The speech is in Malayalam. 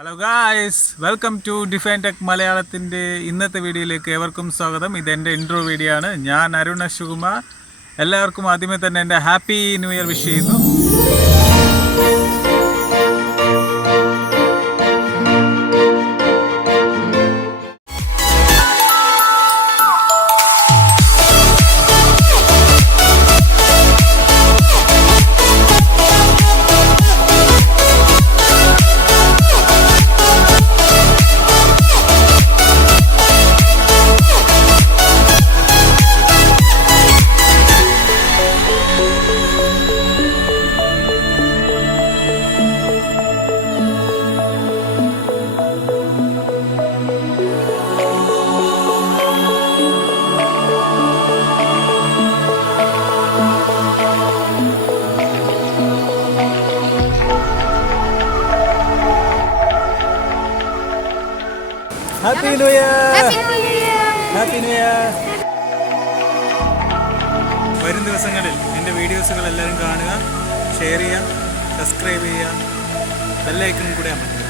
Hello guys, welcome to Teq മലയാളത്തിൻ്റെ ഇന്നത്തെ വീഡിയോയിലേക്ക് ഏവർക്കും സ്വാഗതം. ഇതെൻ്റെ ഇൻട്രോ വീഡിയോ ആണ്. ഞാൻ അരുൺ അശ്വകുമാർ. എല്ലാവർക്കും ആദ്യമേ തന്നെ എൻ്റെ ഹാപ്പി ന്യൂ ഇയർ വിഷ് ചെയ്യുന്നു. Happy new year. Happy new year. വരും ദിവസങ്ങളിൽ എൻ്റെ വീഡിയോസുകൾ എല്ലാവരും കാണുക, ഷെയർ ചെയ്യുക, സബ്സ്ക്രൈബ് ചെയ്യുക, ബെൽ ഐക്കൺ കൂടെ അമർത്തുക.